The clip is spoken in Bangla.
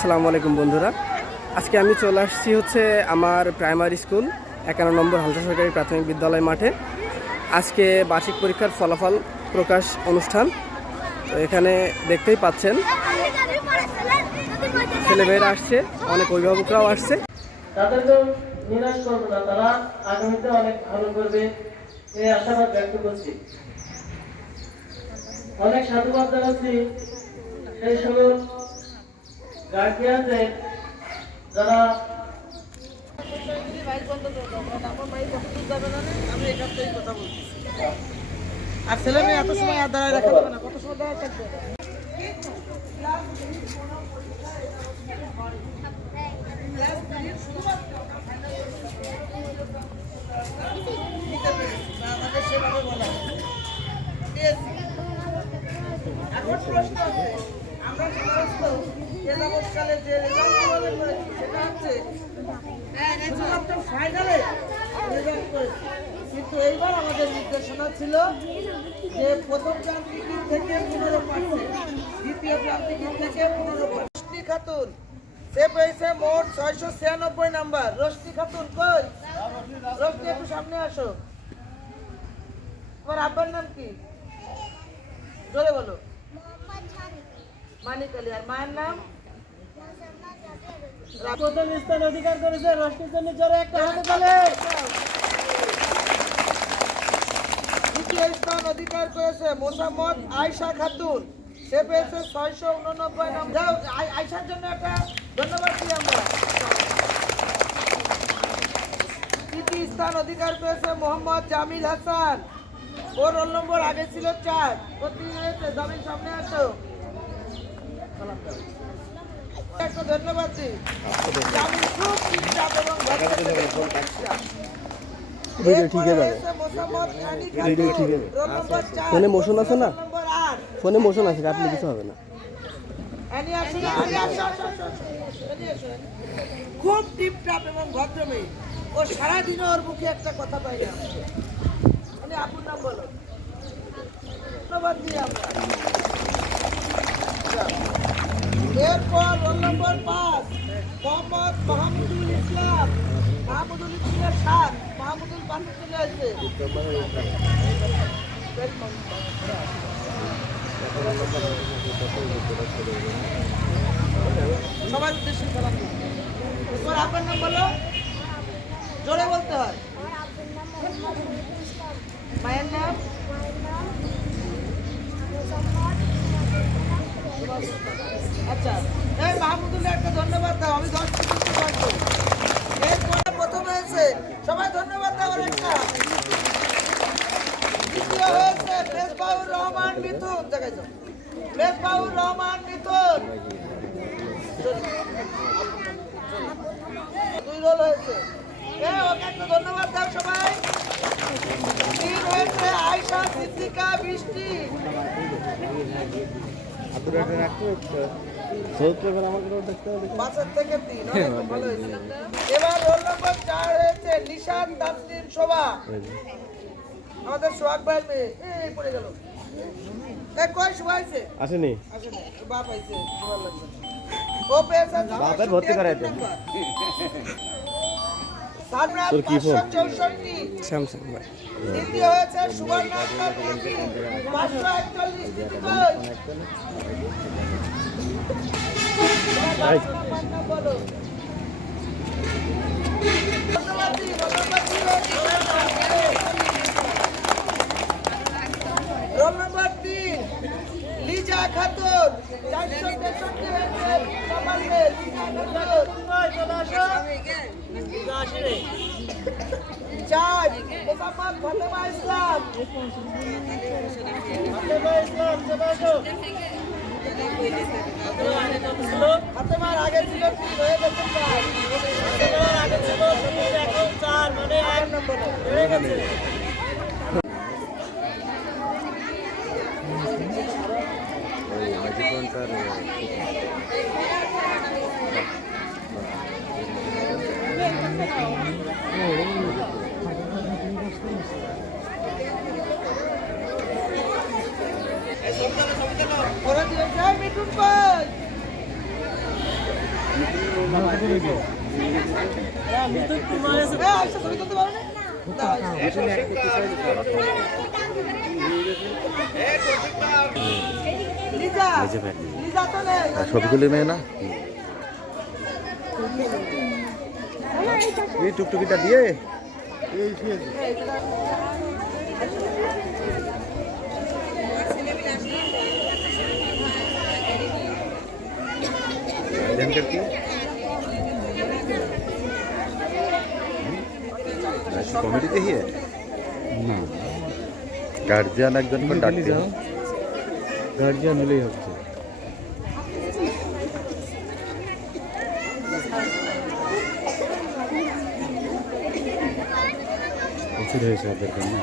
আসসালামু আলাইকুম বন্ধুরা, আজকে আমি চলে আসছি আমার প্রাইমারি স্কুল 51 নম্বর হালসা সরকারি প্রাথমিক বিদ্যালয় মাঠে। আজকে বার্ষিক পরীক্ষার ফলাফল প্রকাশ অনুষ্ঠান। তো এখানে দেখতেই পাচ্ছেন ছেলেমেয়েরা আসছে, অনেক অভিভাবকরাও আসছে। তাদেরকেও নিরাশ করবো না, তারা আগামীতে অনেক ভালো করবে এই আশাবাদ ব্যক্ত করছি। অনেক সাধুবাদ জানাচ্ছি সেই সকল গার্জিয়ানদের যারা আর ছেলে মেয়ে এত সময় আর দাঁড়ায় রাখা যাবে না, কত সময় দাঁড়ায় থাকবে। এখন প্রশ্ন আমরা সমস্ত যাবৎকালে যে রেজাল্ট করেছি সেটা হচ্ছে শুধুমাত্র ফাইনালে রেজাল্ট করেছি, কিন্তু এইবার আমাদের নির্দেশনা ছিল যে প্রথম প্রান্তিক থেকে 15%, দ্বিতীয় প্রান্তিক থেকে 15%। খাতুন সে পেয়েছে মোট 696 নাম্বার। রশ্মি খাতুন কই? রশ্মি একটু সামনে আসো। তোমার আব্বার নাম কি? জোরে বলো। মানিক আলী। আর মায়ের নাম? প্রথম স্থান অধিকার করেছে রশ্মির জন্য জোরে একটা হাতে তালে। দ্বিতীয় স্থান অধিকার করেছে মোসাম্মদ আয়শা খাতুন, সে পেয়েছে 689 নাম্বার। যাও আয়শার জন্য একটা ধন্যবাদ দিই আমরা। তৃতীয় স্থান অধিকার করেছে মোহাম্মদ জামিল হাসান, ওর রোল নম্বর আগে ছিল 4। প্রতি হয়েছে জামিল, সামনে আসো। একটা ধন্যবাদ দিই। জামিল খুব চুপচাপ এবং ফোনে মোশন আছে না, ফোনে মোশন আছে, কাটলে কিছু হবে না। খুব টিপটাপ এবং ভদ্র মেয়ে। ও সারাদিন ওর মুখে একটা কথা পাই না। মানে আপুর নাম বলো। ধন্যবাদ দিই আমরা। এরপর রোল নম্বর 5 মোহাম্মদ মাহমুদুল ইসলাম। মাহমুদুল ইসলামের 7, মাহমুদুল পাশে চলে আসছে। সবার উদ্দেশ্যে সালাম দিই। তোমার আপনার নাম বলো, জোরে বলতে হয়। মায়ের নাম? আচ্ছা, এই মাহমুদুল্লাহ একটা ধন্যবাদ দাও। আমি 10 দিতে পারবো। এরপরে প্রথম হয়েছে, সবাই ধন্যবাদ দাও একটা। দ্বিতীয় হয়েছে মেজবাউর রহমান মিথুন। দেখাই যাও, মেজবাউর রহমান মিথুন 2 রোল হয়েছে। ওকে একটা ধন্যবাদ দাও সবাই। 3 হয়েছে আয়শা সিদ্দিকা বৃষ্টি। এবার রোল নম্বর 4 হয়েছে নিশান তাসলিম শোভা, আমাদের সোহাগ ভাইয়ের মেয়ে। এই পড়ে গেল। কয় শোভা আছে? আসেনি, বাপ আইছে, ভালো লাগবে। ও পেয়েছে বাপের ভর্তি করাইতে। তোর কি ফোন? 564 স্যামসাং ভাই। দ্বিতীয় হয়েছে সুবর্ণ আক্তার মিয়াজি, 541। বলো। রোল নম্বর 3 লিজা খাতুন, 463 হয়েছে। চার মোহাম্মদ ফাতেমা ইসলাম। ফাতেমার আগে ছিল 3, হয়ে গেছে 4। ফাতেমার আগে ছিল 4, মানে 1 নম্বর হয়ে গেছে। করে দিয়েছে মিঠুন ভাই। ছবি তুলতে পারো না? লিজা, লিজা তো নেই। ছবিগুলি মেয়ে না এই টুকটুকিটা দিয়ে কমেডিতে হিয়ে না গার্জিয়ান একজন করে ডাকতে গার্জিয়ান হলেই হচ্ছে প্রচুর হয়েছে আপনাদের জন্য